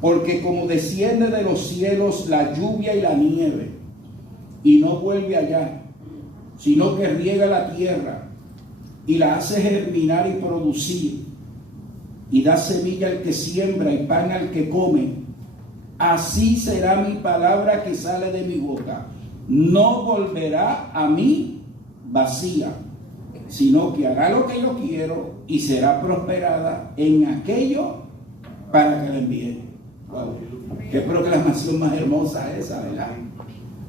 Porque como desciende de los cielos la lluvia y la nieve, y no vuelve allá, sino que riega la tierra y la hace germinar y producir, y da semilla al que siembra y pan al que come, así será mi palabra que sale de mi boca. No volverá a mí vacía, sino que hará lo que yo quiero y será prosperada en aquello para que la envíe. Wow. Qué proclamación más hermosa esa, ¿verdad?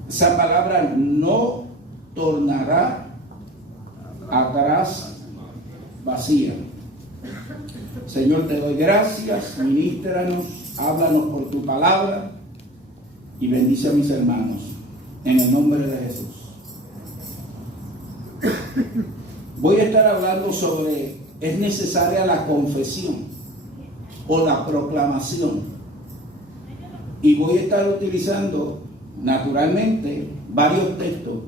Esa palabra no tornará atrás vacía. Señor, te doy gracias, ministranos, háblanos por tu palabra y bendice a mis hermanos en el nombre de Jesús. Voy a estar hablando sobre, ¿es necesaria la confesión o la proclamación? Y voy a estar utilizando naturalmente varios textos,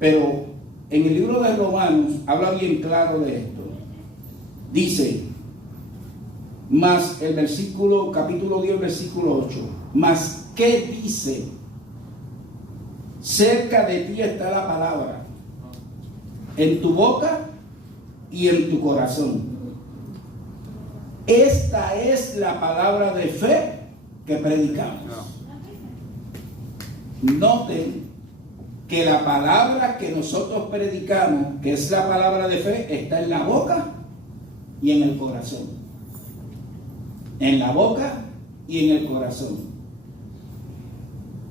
pero en el libro de Romanos habla bien claro de esto. Dice, más el versículo, capítulo 10, versículo 8, más ¿qué dice? Cerca de ti está la palabra, en tu boca y en tu corazón. Esta es la palabra de fe que predicamos. Noten que la palabra que nosotros predicamos, que es la palabra de fe, está en la boca y en el corazón. En la boca y en el corazón.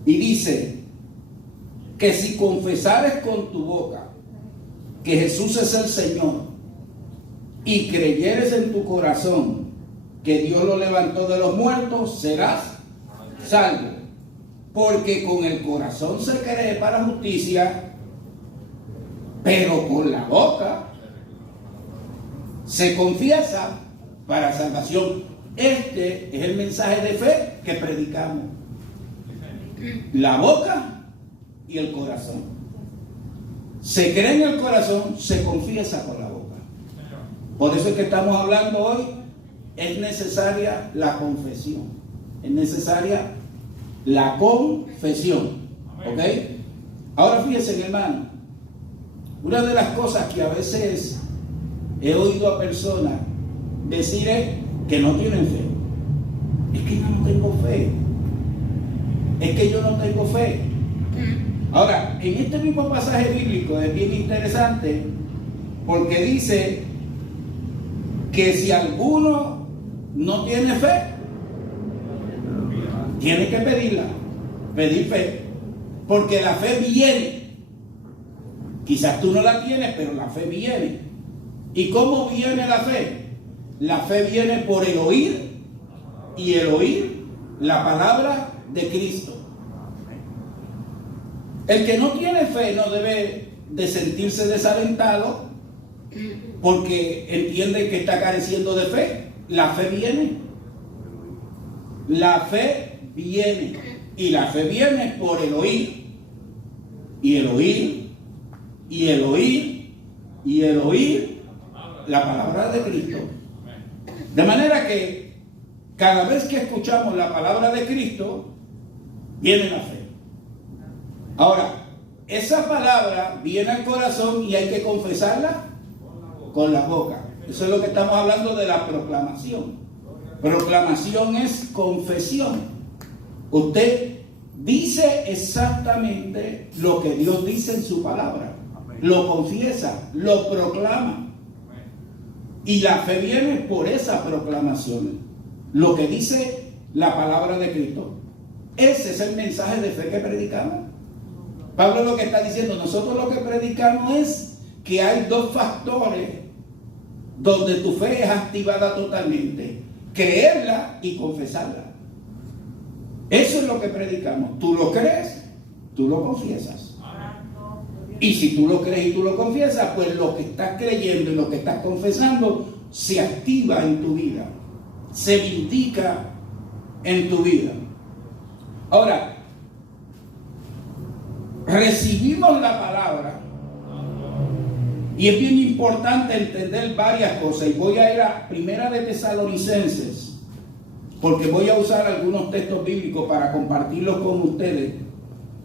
Y dice que si confesares con tu boca que Jesús es el Señor y creyeres en tu corazón que Dios lo levantó de los muertos, serás salvo. Porque con el corazón se cree para justicia, pero con la boca se confiesa para salvación. Este es el mensaje de fe que predicamos. La boca y el corazón. Se cree en el corazón, se confiesa con la boca. Por eso es que estamos hablando hoy. Es necesaria la confesión. Es necesaria la confesión. ¿Ok? Ahora fíjense, mi hermano. Una de las cosas que a veces he oído a personas decir es que no tienen fe. Es que yo no tengo fe. Es que yo no tengo fe. Ahora, en este mismo pasaje bíblico es bien interesante porque dice que si alguno no tiene fe, tiene que pedirla, pedir fe, porque la fe viene. Quizás tú no la tienes, pero la fe viene. ¿Y cómo viene la fe? La fe viene por el oír, y el oír la palabra de Cristo. El que no tiene fe no debe de sentirse desalentado porque entiende que está careciendo de fe. La fe viene. La fe viene. Y la fe viene por el oír. Y el oír. Y el oír. Y el oír la palabra de Cristo. De manera que cada vez que escuchamos la palabra de Cristo, viene la fe. Ahora, esa palabra viene al corazón y hay que confesarla con la boca. Eso es lo que estamos hablando de la proclamación. Proclamación es confesión. Usted dice exactamente lo que Dios dice en su palabra. Lo confiesa, lo proclama. Y la fe viene por esa proclamación. Lo que dice la palabra de Cristo. Ese es el mensaje de fe que predicamos. Pablo lo que está diciendo, nosotros lo que predicamos es que hay dos factores donde tu fe es activada totalmente: creerla y confesarla. Eso es lo que predicamos. Tú lo crees, tú lo confiesas. Y si tú lo crees y tú lo confiesas, pues lo que estás creyendo y lo que estás confesando se activa en tu vida, se vindica en tu vida. Ahora, recibimos la palabra y es bien importante entender varias cosas, y voy a ir a Primera de Tesalonicenses, porque voy a usar algunos textos bíblicos para compartirlos con ustedes.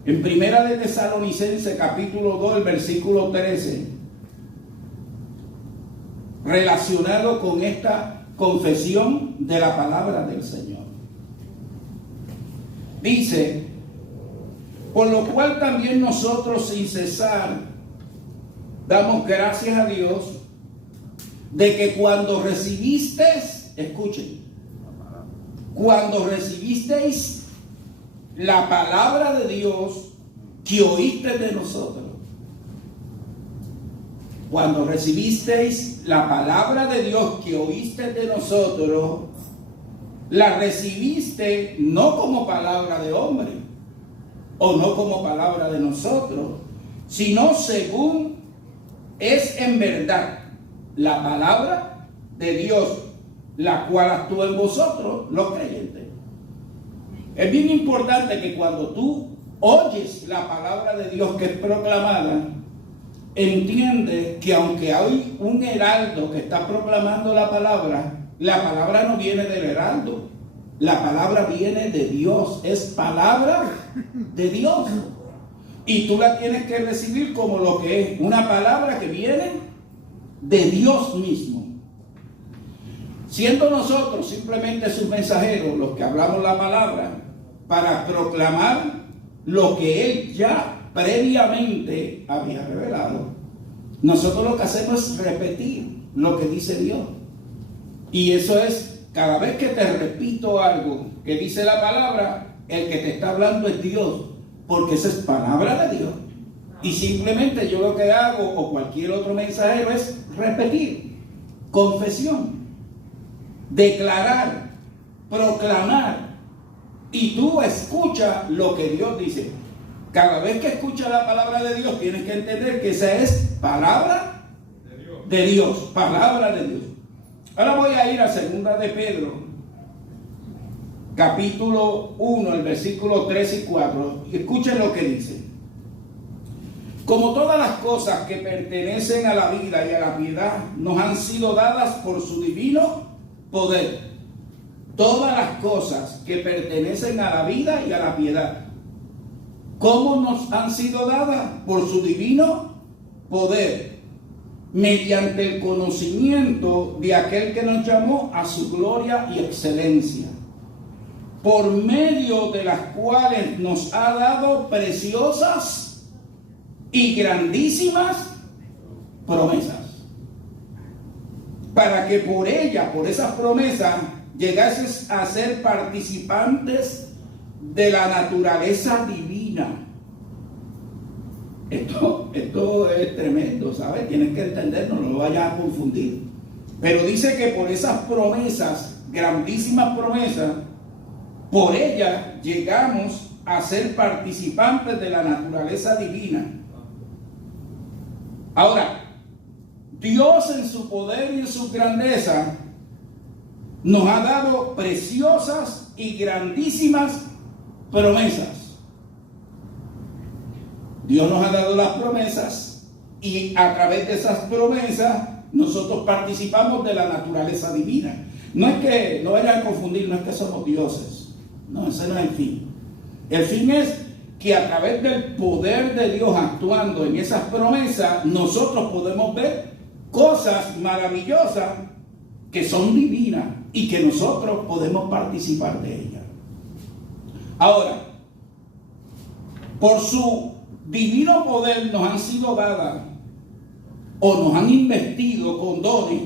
En Primera de Tesalonicenses, capítulo 2, el versículo 13, relacionado con esta confesión de la palabra del Señor. Dice: por lo cual también nosotros sin cesar damos gracias a Dios de que cuando recibisteis, escuchen, cuando recibisteis la palabra de Dios que oíste de nosotros, cuando recibisteis la palabra de Dios que oíste de nosotros, la recibiste no como palabra de hombre o no como palabra de nosotros, sino según es en verdad la palabra de Dios, la cual actúa en vosotros, los creyentes. Es bien importante que cuando tú oyes la palabra de Dios que es proclamada, entiendes que aunque hay un heraldo que está proclamando la palabra no viene del heraldo, la palabra viene de Dios, es palabra de Dios. Y tú la tienes que recibir como lo que es, una palabra que viene de Dios mismo. Siendo nosotros simplemente sus mensajeros, los que hablamos la palabra, para proclamar lo que Él ya previamente había revelado, nosotros lo que hacemos es repetir lo que dice Dios. Y eso es, cada vez que te repito algo que dice la palabra, el que te está hablando es Dios, porque esa es palabra de Dios. Y simplemente yo lo que hago, o cualquier otro mensajero, es repetir, confesión, declarar, proclamar. Y tú escuchas lo que Dios dice. Cada vez que escuchas la palabra de Dios, tienes que entender que esa es palabra de Dios, palabra de Dios. Ahora voy a ir a 2 de Pedro, capítulo 1, el versículo 3 y 4. Escuchen lo que dice. Como todas las cosas que pertenecen a la vida y a la piedad nos han sido dadas por su divino poder. Todas las cosas que pertenecen a la vida y a la piedad. ¿Cómo nos han sido dadas? Por su divino poder, mediante el conocimiento de aquel que nos llamó a su gloria y excelencia, por medio de las cuales nos ha dado preciosas y grandísimas promesas, para que por ella, por esas promesas, llegases a ser participantes de la naturaleza divina. Esto es tremendo, ¿sabes? Tienes que entenderlo, no lo vayas a confundir. Pero dice que por esas promesas, grandísimas promesas, por ellas llegamos a ser participantes de la naturaleza divina. Ahora, Dios en su poder y en su grandeza nos ha dado preciosas y grandísimas promesas. Dios nos ha dado las promesas y a través de esas promesas nosotros participamos de la naturaleza divina. No es que, no vayan a confundir, no es que somos dioses. No, ese no es el fin. El fin es que a través del poder de Dios actuando en esas promesas, nosotros podemos ver cosas maravillosas que son divinas y que nosotros podemos participar de ellas. Ahora, por su divino poder nos han sido dadas o nos han investido con dones.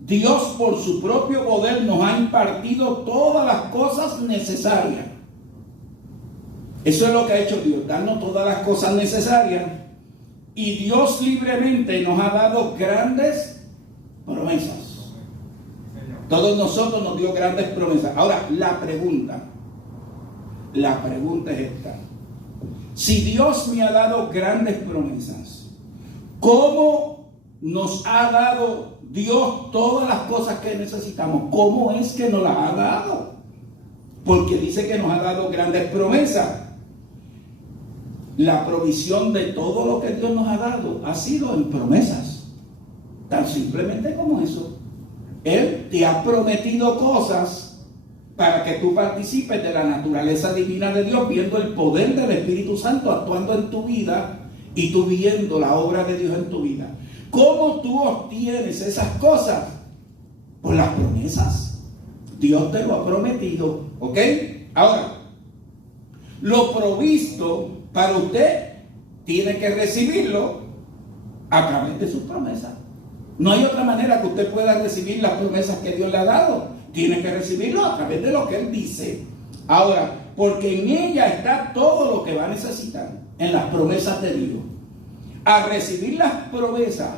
Dios por su propio poder nos ha impartido todas las cosas necesarias. Eso es lo que ha hecho Dios, darnos todas las cosas necesarias. Y Dios libremente nos ha dado grandes promesas. Todos nosotros nos dio grandes promesas. Ahora, la pregunta es esta. Si Dios me ha dado grandes promesas, ¿cómo nos ha dado Dios todas las cosas que necesitamos? ¿Cómo es que nos las ha dado? Porque dice que nos ha dado grandes promesas. La provisión de todo lo que Dios nos ha dado ha sido en promesas. Tan simplemente como eso. Él te ha prometido cosas para que tú participes de la naturaleza divina de Dios, viendo el poder del Espíritu Santo actuando en tu vida y tú viendo la obra de Dios en tu vida. ¿Cómo tú obtienes esas cosas? Por las promesas. Dios te lo ha prometido, ¿ok? Ahora, lo provisto para usted tiene que recibirlo a través de sus promesas. No hay otra manera que usted pueda recibir las promesas que Dios le ha dado. Tiene que recibirlo a través de lo que Él dice. Ahora, porque en ella está todo lo que va a necesitar, en las promesas de Dios. Al recibir las promesas,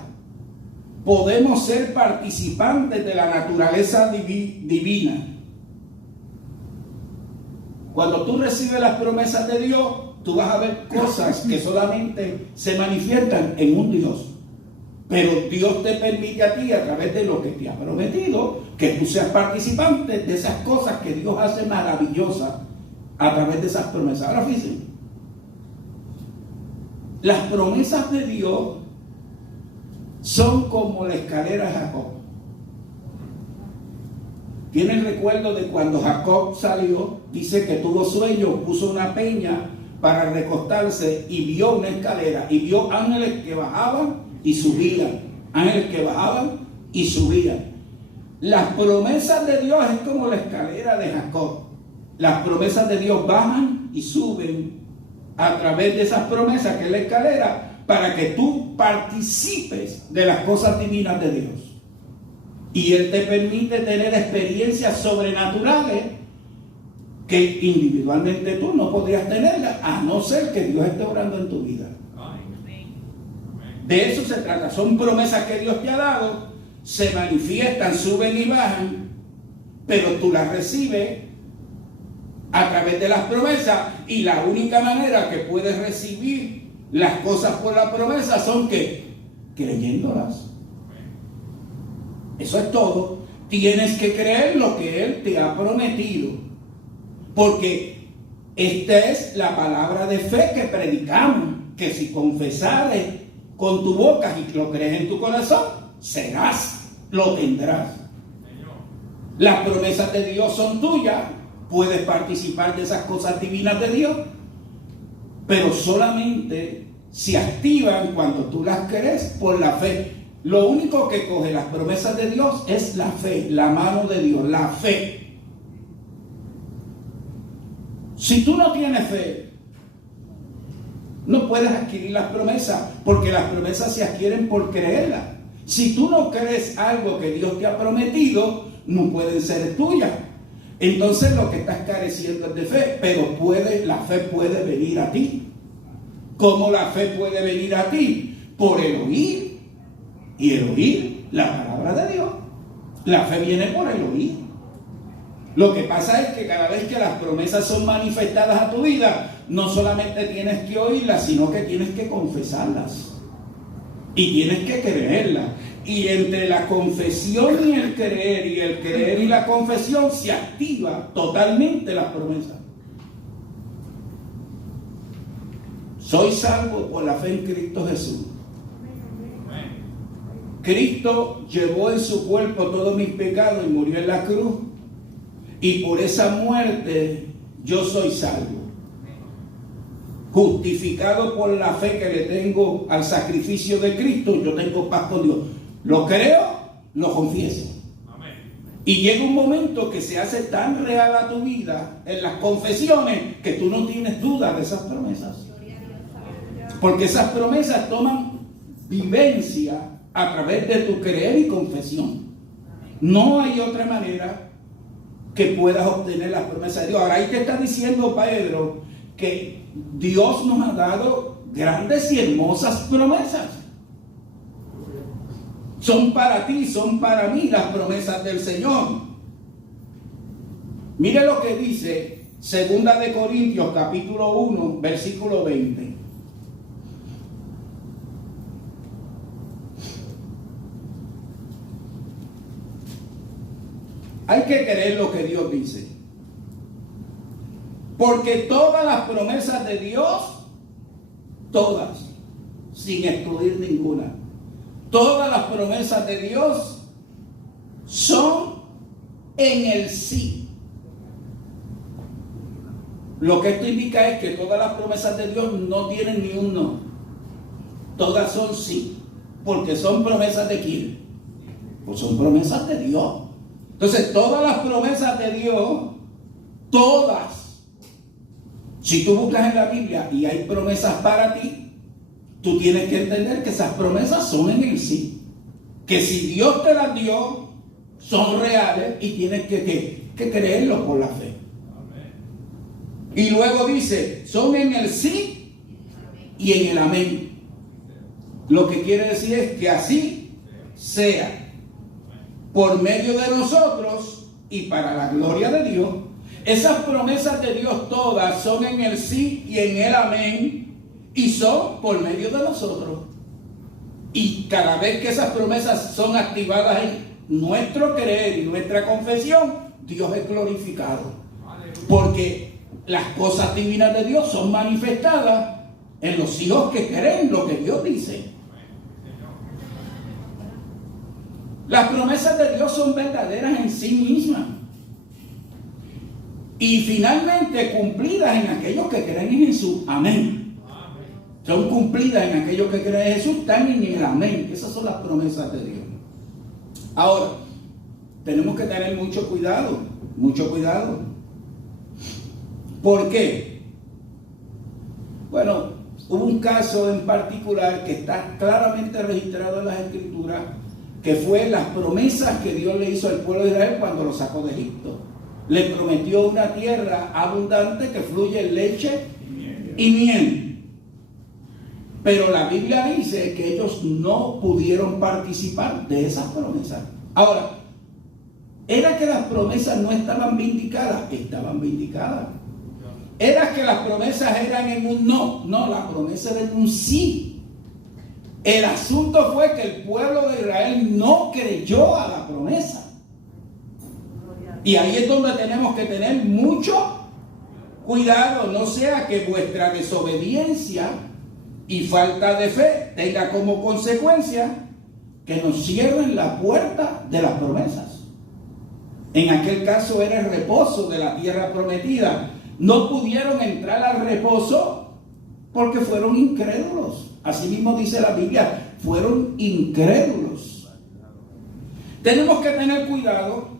podemos ser participantes de la naturaleza divina. Cuando tú recibes las promesas de Dios, tú vas a ver cosas que solamente se manifiestan en un Dios. Pero Dios te permite a ti, a través de lo que te ha prometido, que tú seas participante de esas cosas que Dios hace maravillosas a través de esas promesas. Ahora fíjense, las promesas de Dios son como la escalera de Jacob. ¿Tienen recuerdo de cuando Jacob salió? Dice que tuvo sueño, puso una peña para recostarse y vio una escalera y vio ángeles que bajaban y subían, ángeles que bajaban y subían. Las promesas de Dios es como la escalera de Jacob. Las promesas de Dios bajan y suben a través de esas promesas que es la escalera, para que tú participes de las cosas divinas de Dios. Y Él te permite tener experiencias sobrenaturales que individualmente tú no podrías tenerlas, a no ser que Dios esté obrando en tu vida. De eso se trata. Son promesas que Dios te ha dado, se manifiestan, suben y bajan, pero tú las recibes a través de las promesas, y la única manera que puedes recibir las cosas por la promesa son que creyéndolas. Eso es todo. Tienes que creer lo que Él te ha prometido, porque esta es la palabra de fe que predicamos, que si confesares con tu boca y lo crees en tu corazón, serás, lo tendrás. Las promesas de Dios son tuyas, puedes participar de esas cosas divinas de Dios, pero solamente se activan cuando tú las crees por la fe. Lo único que coge las promesas de Dios es la fe, la mano de Dios, la fe. Si tú no tienes fe, no puedes adquirir las promesas, porque las promesas se adquieren por creerlas. Si tú no crees algo que Dios te ha prometido, no pueden ser tuyas. Entonces lo que estás careciendo es de fe, pero la fe puede venir a ti. ¿Cómo la fe puede venir a ti? Por el oír, y el oír la palabra de Dios. La fe viene por el oír. Lo que pasa es que cada vez que las promesas son manifestadas a tu vida, no solamente tienes que oírlas, sino que tienes que confesarlas. Y tienes que creerlas. Y entre la confesión y el creer y la confesión, se activa totalmente las promesas. Soy salvo por la fe en Cristo Jesús. Cristo llevó en su cuerpo todos mis pecados y murió en la cruz. Y por esa muerte yo soy salvo. Justificado por la fe que le tengo al sacrificio de Cristo, yo tengo paz con Dios. Lo creo, lo confieso. Amén. Y llega un momento que se hace tan real a tu vida en las confesiones que tú no tienes duda de esas promesas. Porque esas promesas toman vivencia a través de tu creer y confesión. No hay otra manera que puedas obtener las promesas de Dios. Ahora ahí te está diciendo Pedro que Dios nos ha dado grandes y hermosas promesas. Son para ti, son para mí las promesas del Señor. Mire lo que dice 2 de Corintios capítulo 1 versículo 20. Hay que creer lo que Dios dice. Porque todas las promesas de Dios, todas, sin excluir ninguna, todas las promesas de Dios son en el sí. Lo que esto indica es que todas las promesas de Dios no tienen ni un no. Todas son sí. Porque son promesas de quién. Pues son promesas de Dios. Entonces, todas las promesas de Dios, todas, si tú buscas en la Biblia y hay promesas para ti, tú tienes que entender que esas promesas son en el sí. Que si Dios te las dio, son reales y tienes que creerlo por la fe. Y luego dice, son en el sí y en el amén. Lo que quiere decir es que así sea, por medio de nosotros y para la gloria de Dios. Esas promesas de Dios todas son en el sí y en el amén, y son por medio de nosotros. Y cada vez que esas promesas son activadas en nuestro creer y nuestra confesión, Dios es glorificado. Porque las cosas divinas de Dios son manifestadas en los hijos que creen lo que Dios dice. Las promesas de Dios son verdaderas en sí mismas y finalmente cumplidas en aquellos que creen en Jesús. Amén. Son cumplidas en aquellos que creen en Jesús, están en el amén. Esas son las promesas de Dios. Ahora, tenemos que tener mucho cuidado, mucho cuidado. ¿Por qué? Bueno, hubo un caso en particular que está claramente registrado en las Escrituras, que fue las promesas que Dios le hizo al pueblo de Israel cuando lo sacó de Egipto. Le prometió una tierra abundante que fluye leche y miel. Pero la Biblia dice que ellos no pudieron participar de esas promesas. Ahora, ¿era que las promesas no estaban vindicadas? Estaban vindicadas. ¿Era que las promesas eran en un no? No, la promesa era en un sí. El asunto fue que el pueblo de Israel no creyó a la promesa. Y ahí es donde tenemos que tener mucho cuidado, no sea que vuestra desobediencia y falta de fe tenga como consecuencia que nos cierren la puerta de las promesas. En aquel caso era el reposo de la tierra prometida. No pudieron entrar al reposo porque fueron incrédulos. Así mismo dice la Biblia, fueron incrédulos. Tenemos que tener cuidado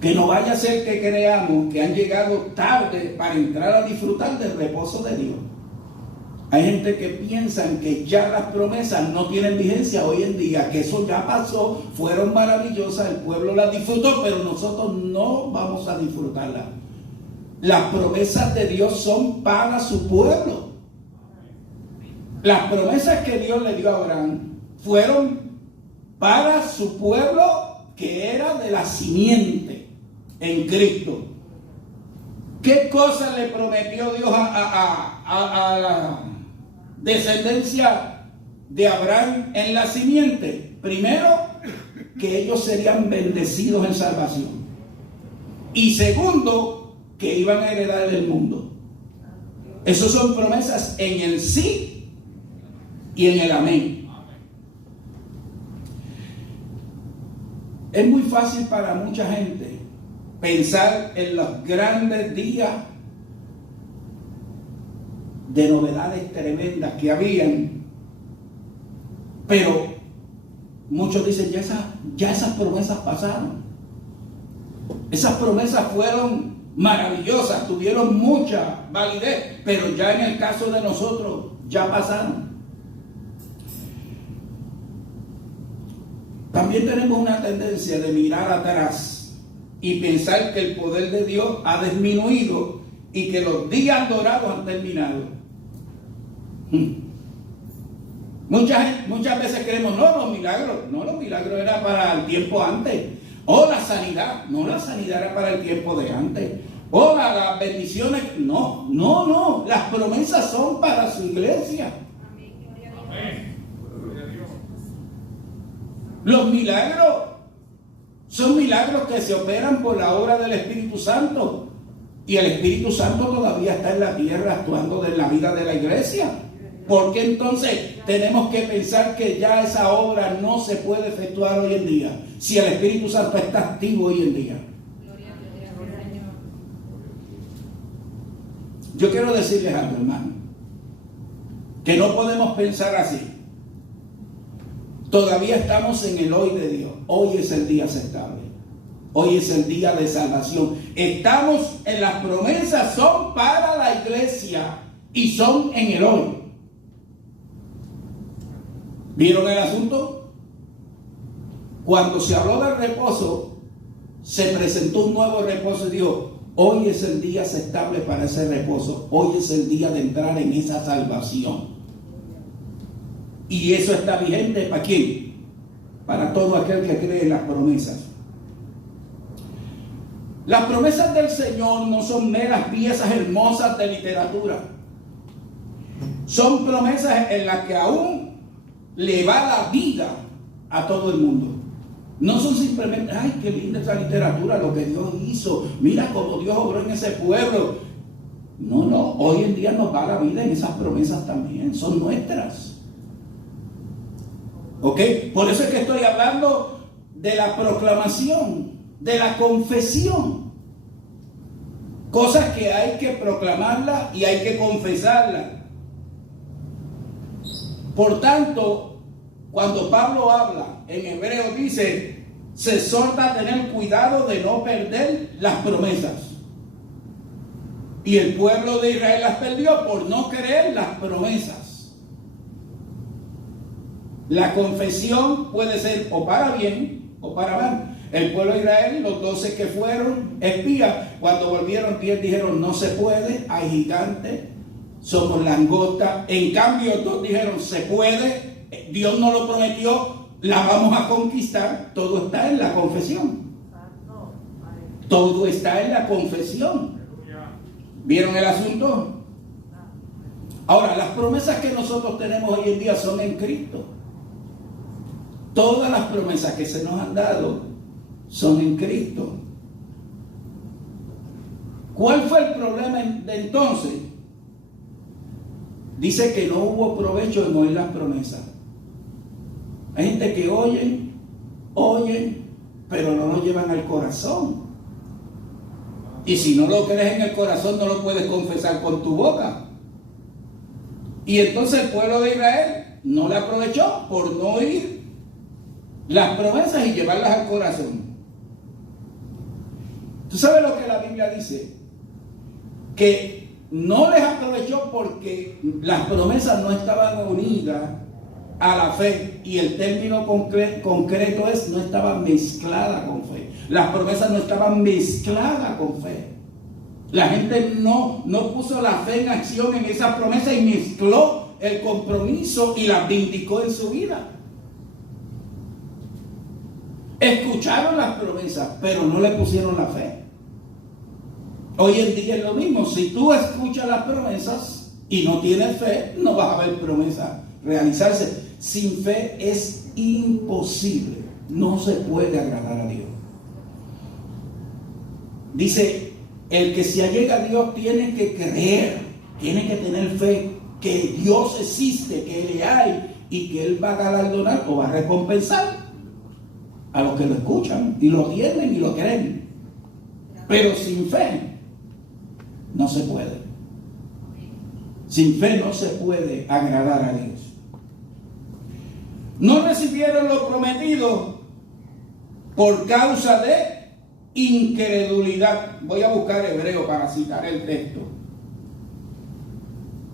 que no vaya a ser que creamos que han llegado tarde para entrar a disfrutar del reposo de Dios. Hay gente que piensa que ya las promesas no tienen vigencia hoy en día, que eso ya pasó, fueron maravillosas, el pueblo las disfrutó, pero nosotros no vamos a disfrutarlas. Las promesas de Dios son para su pueblo. Las promesas que Dios le dio a Abraham fueron para su pueblo, que era de la simiente en Cristo. ¿Qué cosa le prometió Dios a la descendencia de Abraham en la simiente? Primero, que ellos serían bendecidos en salvación. Y segundo, que iban a heredar el mundo. Esas son promesas en el sí y en el amén. Es muy fácil para mucha gente pensar en los grandes días de novedades tremendas que habían, pero muchos dicen ya esas promesas pasaron. Esas promesas fueron maravillosas, tuvieron mucha validez, pero ya en el caso de nosotros ya pasaron. También tenemos una tendencia de mirar atrás y pensar que el poder de Dios ha disminuido y que los días dorados han terminado. Muchas veces creemos, los milagros eran para el tiempo antes. O la sanidad, la sanidad era para el tiempo de antes. O las bendiciones, no, las promesas son para su iglesia. Amén. Los milagros son milagros que se operan por la obra del Espíritu Santo. Y el Espíritu Santo todavía está en la tierra actuando en la vida de la iglesia. ¿Por qué entonces tenemos que pensar que ya esa obra no se puede efectuar hoy en día? Si el Espíritu Santo está activo hoy en día. Yo quiero decirles algo, hermano, que no podemos pensar así. Todavía estamos en el hoy de Dios. Hoy es el día aceptable. Hoy es el día de salvación. Estamos en las promesas, son para la iglesia y son en el hoy. ¿Vieron el asunto? Cuando se habló del reposo, se presentó un nuevo reposo y dijo: hoy es el día aceptable para ese reposo. Hoy es el día de entrar en esa salvación. Y eso está vigente ¿para quién? Para todo aquel que cree en las promesas. Las promesas del Señor no son meras piezas hermosas de literatura. Son promesas en las que aún le va la vida a todo el mundo. No son simplemente, ay, qué linda esa literatura, lo que Dios hizo, mira cómo Dios obró en ese pueblo. No, hoy en día nos va la vida en esas promesas también, son nuestras. ¿Ok? Por eso es que estoy hablando de la proclamación, de la confesión. Cosas que hay que proclamarlas y hay que confesarlas. Por tanto, cuando Pablo habla en hebreo, dice: se exhorta a tener cuidado de no perder las promesas. Y el pueblo de Israel las perdió por no creer las promesas. La confesión puede ser o para bien o para mal. El pueblo de Israel, los 12 que fueron espías, cuando volvieron 10 dijeron: no se puede, hay gigantes, somos langostas. En cambio, 2 dijeron: se puede, Dios nos lo prometió, la vamos a conquistar. Todo está en la confesión. Todo está en la confesión. ¿Vieron el asunto? Ahora, las promesas que nosotros tenemos hoy en día son en Cristo. Todas las promesas que se nos han dado son en Cristo. ¿Cuál fue el problema de entonces? Dice que no hubo provecho en oír las promesas. Hay gente que oyen, pero no lo llevan al corazón. Y si no lo crees en el corazón, no lo puedes confesar con tu boca. Y entonces el pueblo de Israel no le aprovechó por no oír las promesas y llevarlas al corazón. ¿Tú sabes lo que la Biblia dice? Que no les aprovechó porque las promesas no estaban unidas a la fe. Y el término concreto es: no estaban mezcladas con fe. Las promesas no estaban mezcladas con fe. La gente no puso la fe en acción en esas promesas y mezcló el compromiso y las vindicó en su vida. Escucharon las promesas, pero no le pusieron la fe. Hoy en día es lo mismo. Si tú escuchas las promesas y no tienes fe, no vas a ver promesas realizarse. Sin fe es imposible. No se puede agradar a Dios. Dice: el que se allega a Dios tiene que creer, tiene que tener fe que Dios existe, que Él hay y que Él va a galardonar o va a recompensar a los que lo escuchan y lo entienden y lo creen. Pero sin fe no se puede. Sin fe no se puede agradar a Dios. No recibieron lo prometido por causa de incredulidad. Voy a buscar hebreo para citar el texto,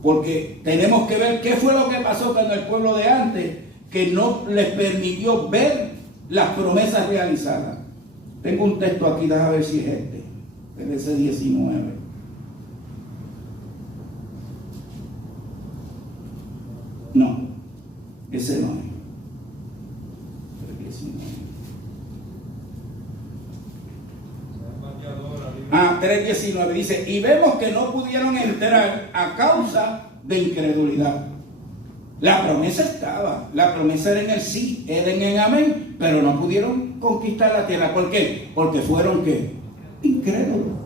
porque tenemos que ver qué fue lo que pasó con el pueblo de antes, que no les permitió ver las promesas realizadas. Tengo un texto aquí, déjame ver si es ese 19. No, ese no es. 3:19 dice: y vemos que no pudieron entrar a causa de incredulidad. La promesa estaba, la promesa era en el sí, era en el amén, pero no pudieron conquistar la tierra. ¿Por qué? Porque fueron ¿qué? Incrédulos.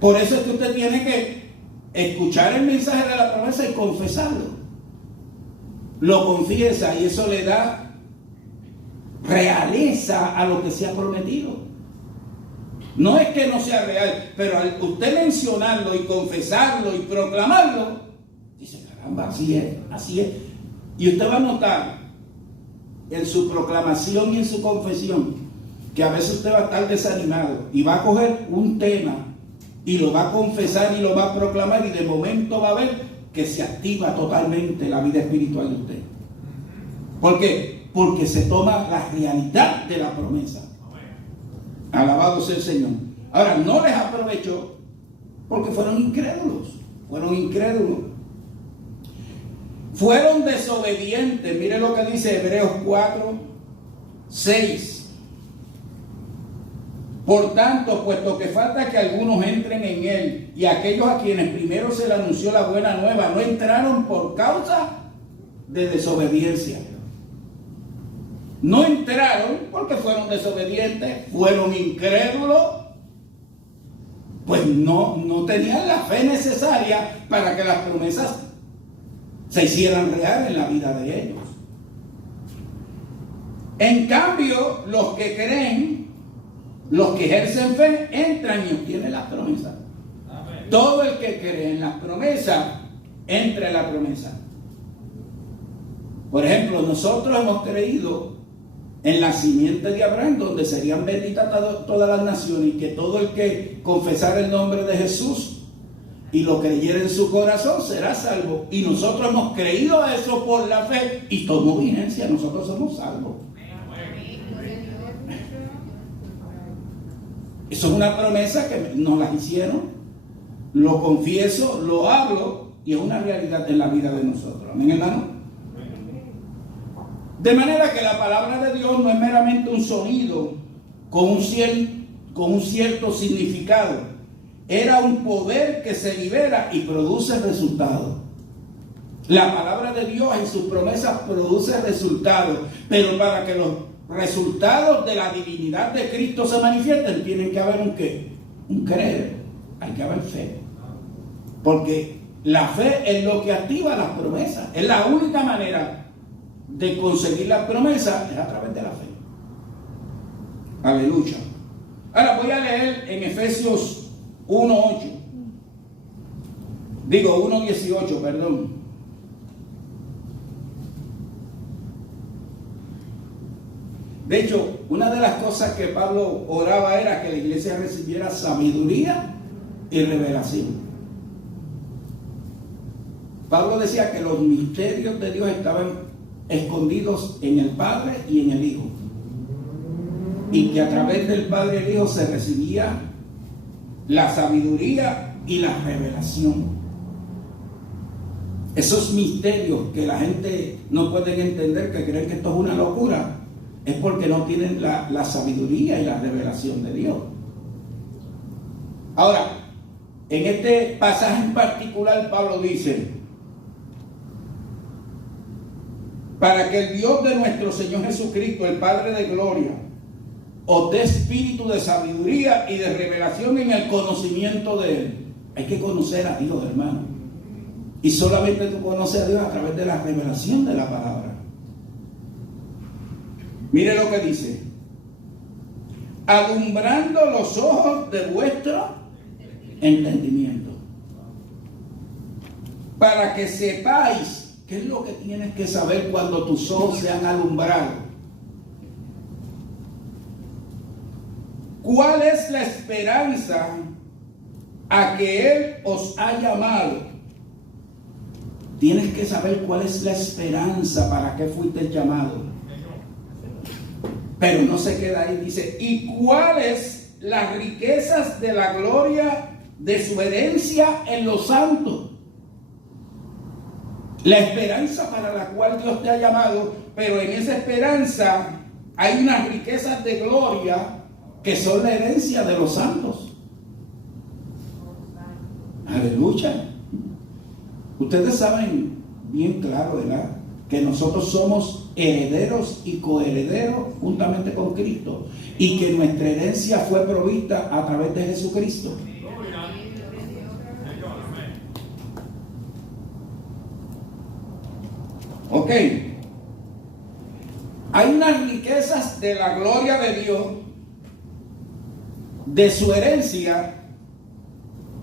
Por eso es que usted tiene que escuchar el mensaje de la promesa y confesarlo. Lo confiesa y eso le da realeza a lo que se ha prometido. No es que no sea real, pero al usted mencionarlo y confesarlo y proclamarlo, dice, caramba, así es, así es. Y usted va a notar en su proclamación y en su confesión que a veces usted va a estar desanimado y va a coger un tema y lo va a confesar y lo va a proclamar, y de momento va a ver que se activa totalmente la vida espiritual de usted. ¿Por qué? Porque se toma la realidad de la promesa. Alabado sea el Señor. Ahora, no les aprovechó porque fueron incrédulos. Fueron desobedientes. Mire lo que dice Hebreos 4:6. Por tanto, puesto que falta que algunos entren en él, y aquellos a quienes primero se le anunció la buena nueva no entraron por causa de desobediencia. No entraron porque fueron desobedientes, fueron incrédulos, pues no tenían la fe necesaria para que las promesas se hicieran reales en la vida de ellos. En cambio, los que creen, los que ejercen fe, entran y obtienen las promesas. Amén. Todo el que cree en las promesas, entra en la promesa. Por ejemplo, nosotros hemos creído en la simiente de Abraham, donde serían benditas todas las naciones, y que todo el que confesara el nombre de Jesús y lo creyera en su corazón será salvo. Y nosotros hemos creído eso por la fe y tomó vigencia. Nosotros somos salvos. Eso es una promesa que nos la hicieron. Lo confieso, lo hablo, y es una realidad en la vida de nosotros. Amén, hermano. De manera que la palabra de Dios no es meramente un sonido con un cierto significado. Era un poder que se libera y produce resultados. La palabra de Dios en sus promesas produce resultados, pero para que los resultados de la divinidad de Cristo se manifiesten, tienen que haber un ¿qué? Un creer. Hay que haber fe. Porque la fe es lo que activa las promesas. Es la única manera de conseguir las promesas, es a través de la fe. Aleluya. Ahora voy a leer en Efesios 1:8. Digo 1:18, perdón. De hecho, una de las cosas que Pablo oraba era que la iglesia recibiera sabiduría y revelación. Pablo decía que los misterios de Dios estaban escondidos en el Padre y en el Hijo, y que a través del Padre y el Hijo se recibía la sabiduría y la revelación. Esos misterios que la gente no puede entender, que creen que esto es una locura, es porque no tienen la sabiduría y la revelación de Dios. Ahora, en este pasaje en particular, Pablo dice: para que el Dios de nuestro Señor Jesucristo, el Padre de gloria, os dé espíritu de sabiduría y de revelación en el conocimiento de Él. Hay que conocer a Dios, hermano. Y solamente tú conoces a Dios a través de la revelación de la palabra. Mire lo que dice: alumbrando los ojos de vuestro entendimiento, para que sepáis. ¿Qué es lo que tienes que saber cuando tus ojos se han alumbrado? ¿Cuál es la esperanza a que Él os ha llamado? Tienes que saber cuál es la esperanza para que fuiste llamado. Pero no se queda ahí, dice: ¿y cuáles las riquezas de la gloria de su herencia en los santos? La esperanza para la cual Dios te ha llamado, pero en esa esperanza hay unas riquezas de gloria que son la herencia de los santos. Aleluya. Ustedes saben bien claro, ¿verdad?, que nosotros somos herederos y coherederos juntamente con Cristo, y que nuestra herencia fue provista a través de Jesucristo. Ok, hay unas riquezas de la gloria de Dios de su herencia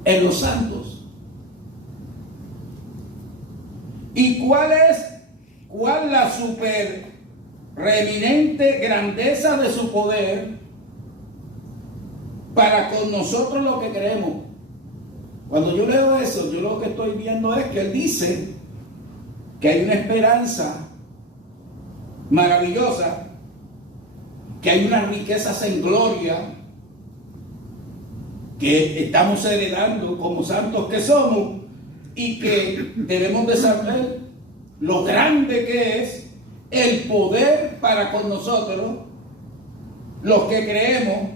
en los santos. ¿Y cuál la super reeminente grandeza de su poder para con nosotros los que creemos? Cuando yo leo eso, yo lo que estoy viendo es que él dice que hay una esperanza maravillosa, que hay unas riquezas en gloria que estamos heredando como santos que somos, y que debemos de saber lo grande que es el poder para con nosotros los que creemos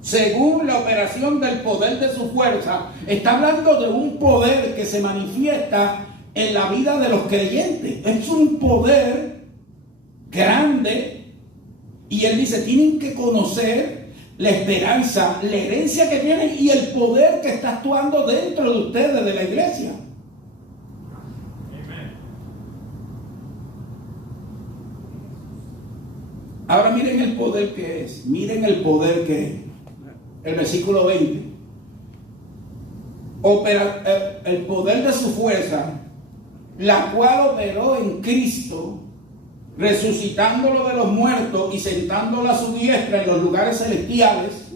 según la operación del poder de su fuerza. Está hablando de un poder que se manifiesta en la vida de los creyentes. Es un poder grande, y él dice, tienen que conocer la esperanza, la herencia que tienen y el poder que está actuando dentro de ustedes, de la iglesia. Ahora miren el poder que es. Miren el poder que es. El versículo 20. El poder de su fuerza, la cual operó en Cristo, resucitándolo de los muertos y sentándolo a su diestra en los lugares celestiales,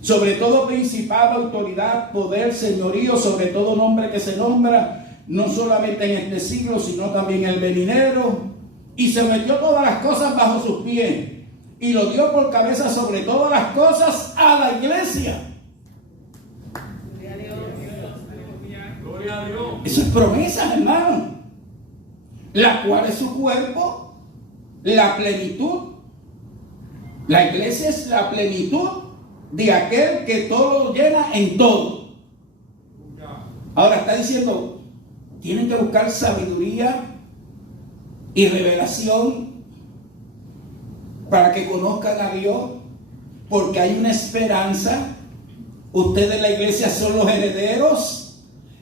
sobre todo principado, autoridad, poder, señorío, sobre todo nombre que se nombra, no solamente en este siglo, sino también en el venidero, y se metió todas las cosas bajo sus pies, y lo dio por cabeza sobre todas las cosas a la iglesia. Eso es promesa, hermano. La cual es su cuerpo, la plenitud. La iglesia es la plenitud de aquel que todo lo llena en todo. Ahora está diciendo, tienen que buscar sabiduría y revelación para que conozcan a Dios, porque hay una esperanza. Ustedes, la iglesia, son los herederos.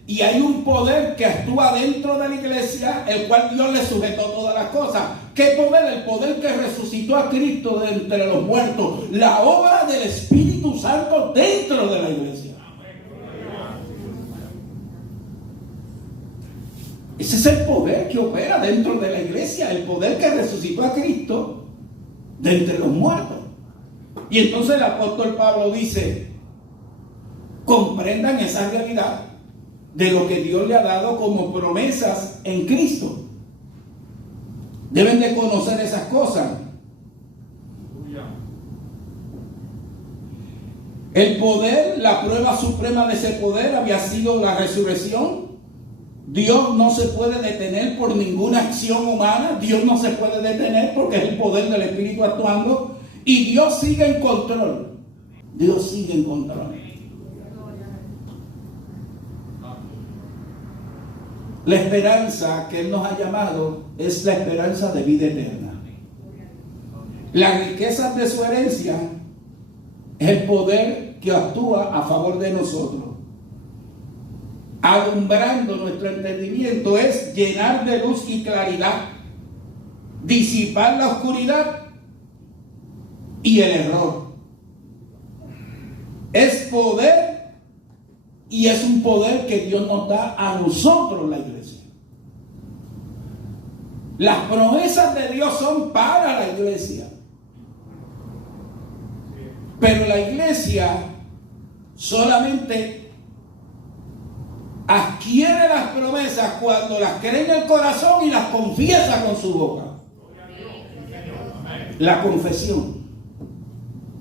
Y hay un poder que actúa dentro de la iglesia, el cual Dios le sujetó todas las cosas. ¿Qué poder? El poder que resucitó a Cristo de entre los muertos. La obra del Espíritu Santo dentro de la iglesia. Ese es el poder que opera dentro de la iglesia. El poder que resucitó a Cristo de entre los muertos. Y entonces el apóstol Pablo dice, comprendan esa realidad de lo que Dios le ha dado como promesas en Cristo. Deben de conocer esas cosas. El poder, la prueba suprema de ese poder había sido la resurrección. Dios no se puede detener por ninguna acción humana. Dios no se puede detener porque es el poder del Espíritu actuando. Y Dios sigue en control. Dios sigue en control. La esperanza que Él nos ha llamado es la esperanza de vida eterna. Las riquezas de su herencia es el poder que actúa a favor de nosotros. Alumbrando nuestro entendimiento es llenar de luz y claridad, disipar la oscuridad y el error. Es poder. Y es un poder que Dios nos da a nosotros, la iglesia. Las promesas de Dios son para la iglesia. Pero la iglesia solamente adquiere las promesas cuando las cree en el corazón y las confiesa con su boca. La confesión.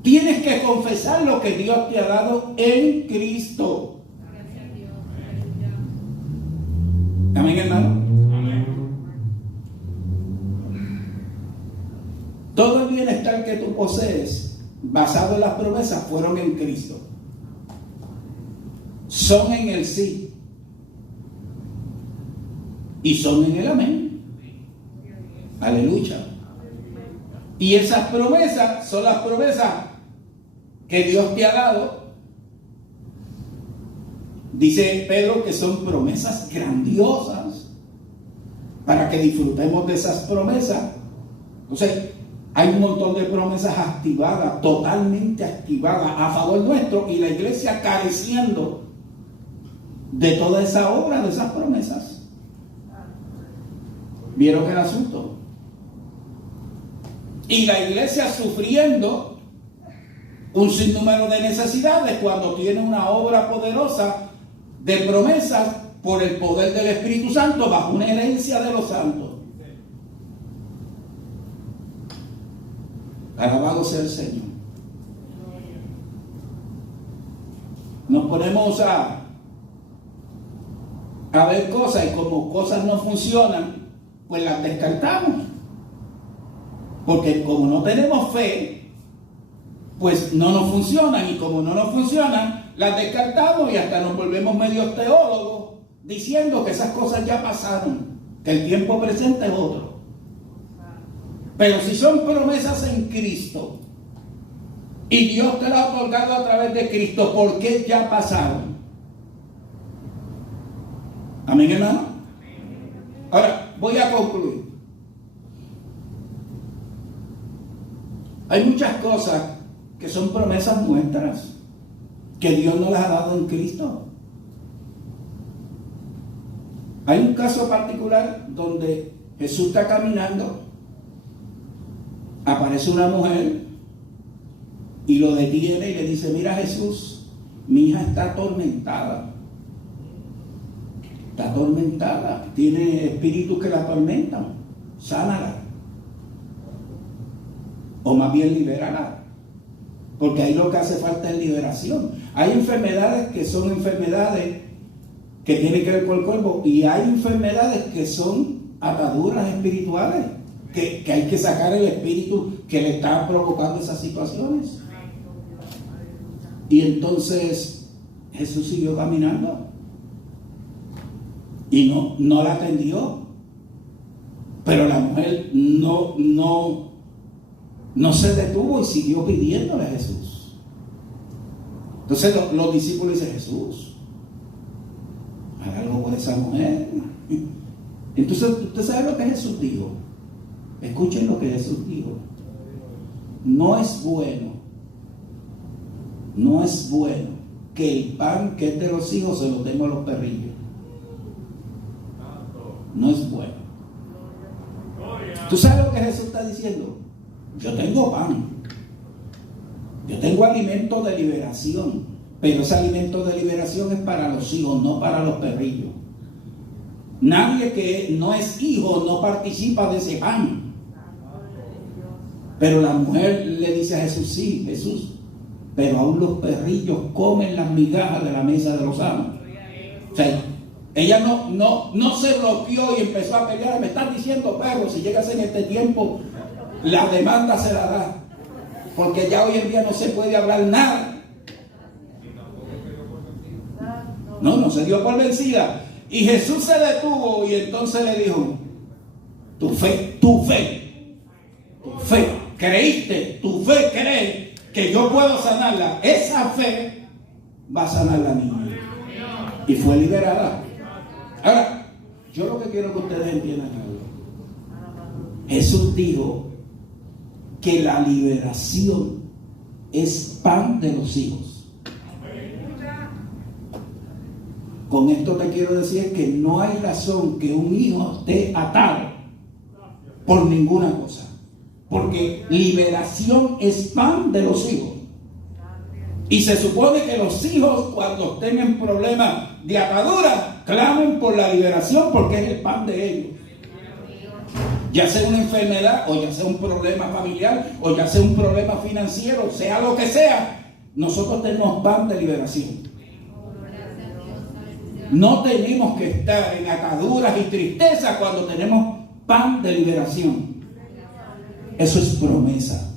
Tienes que confesar lo que Dios te ha dado en Cristo. Amén, hermano. Amén. Todo el bienestar que tú posees, basado en las promesas, fueron en Cristo. Son en el sí. Y son en el amén. Aleluya. Y esas promesas son las promesas que Dios te ha dado. Dice Pedro que son promesas grandiosas para que disfrutemos de esas promesas. Entonces, hay un montón de promesas activadas, totalmente activadas a favor nuestro, y la iglesia careciendo de toda esa obra, de esas promesas. ¿Vieron el asunto? Y la iglesia sufriendo un sinnúmero de necesidades cuando tiene una obra poderosa de promesas por el poder del Espíritu Santo bajo una herencia de los santos. Alabado sea el Señor. Nos ponemos a ver cosas, y como cosas no funcionan, pues las descartamos. Porque como no tenemos fe, pues no nos funcionan, y como no nos funcionan, las descartamos y hasta nos volvemos medios teólogos diciendo que esas cosas ya pasaron, que el tiempo presente es otro. Pero si son promesas en Cristo y Dios te las ha otorgado a través de Cristo, ¿por qué ya pasaron? Amén, hermano. Ahora voy a concluir. Hay muchas cosas que son promesas nuestras que Dios nos las ha dado en Cristo. Hay un caso particular donde Jesús está caminando, aparece una mujer y lo detiene y le dice: mira, Jesús, mi hija está atormentada, tiene espíritus que la atormentan, sánala, o más bien libérala, porque ahí lo que hace falta es liberación. Hay enfermedades que son enfermedades que tienen que ver con el cuerpo, y hay enfermedades que son ataduras espirituales, que hay que sacar el espíritu que le está provocando esas situaciones. Y entonces Jesús siguió caminando y no la atendió, pero la mujer no se detuvo y siguió pidiéndole a Jesús. Entonces los discípulos dicen: Jesús, haga algo por esa mujer. Entonces, ¿usted sabe lo que Jesús dijo? Escuchen lo que Jesús dijo: no es bueno que el pan que es de los hijos se lo demos a los perrillos. No es bueno. ¿Tú sabes lo que Jesús está diciendo? Yo tengo pan, yo tengo alimento de liberación, pero ese alimento de liberación es para los hijos, no para los perrillos. Nadie que no es hijo no participa de ese pan. Pero la mujer le dice a Jesús: sí, Jesús, pero aún los perrillos comen las migajas de la mesa de los amos. O sea, ella no se bloqueó y empezó a pelear. Me están diciendo perro. Si llegas en este tiempo, la demanda se la da, porque ya hoy en día no se puede hablar nada. No se dio por vencida. Y Jesús se detuvo y entonces le dijo: tu fe, creíste, tu fe cree que yo puedo sanarla. Esa fe va a sanar la niña. Y fue liberada. Ahora, yo lo que quiero que ustedes entiendan algo. Jesús dijo que la liberación es pan de los hijos. Con esto te quiero decir que no hay razón que un hijo esté atado por ninguna cosa, porque liberación es pan de los hijos. Y se supone que los hijos, cuando estén en problemas de atadura, clamen por la liberación, porque es el pan de ellos. Ya sea una enfermedad, o ya sea un problema familiar, o ya sea un problema financiero, sea lo que sea, nosotros tenemos pan de liberación. No tenemos que estar en ataduras y tristeza cuando tenemos pan de liberación. Eso es promesa.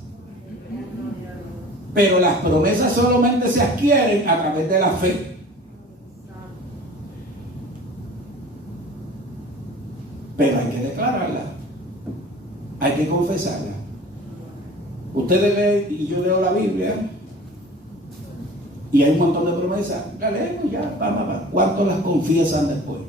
Pero las promesas solamente se adquieren a través de la fe. Pero hay que declararla, hay que confesarla. Ustedes leen y yo leo la Biblia y hay un montón de promesas. La leemos ya, ¿cuántos las confiesan después?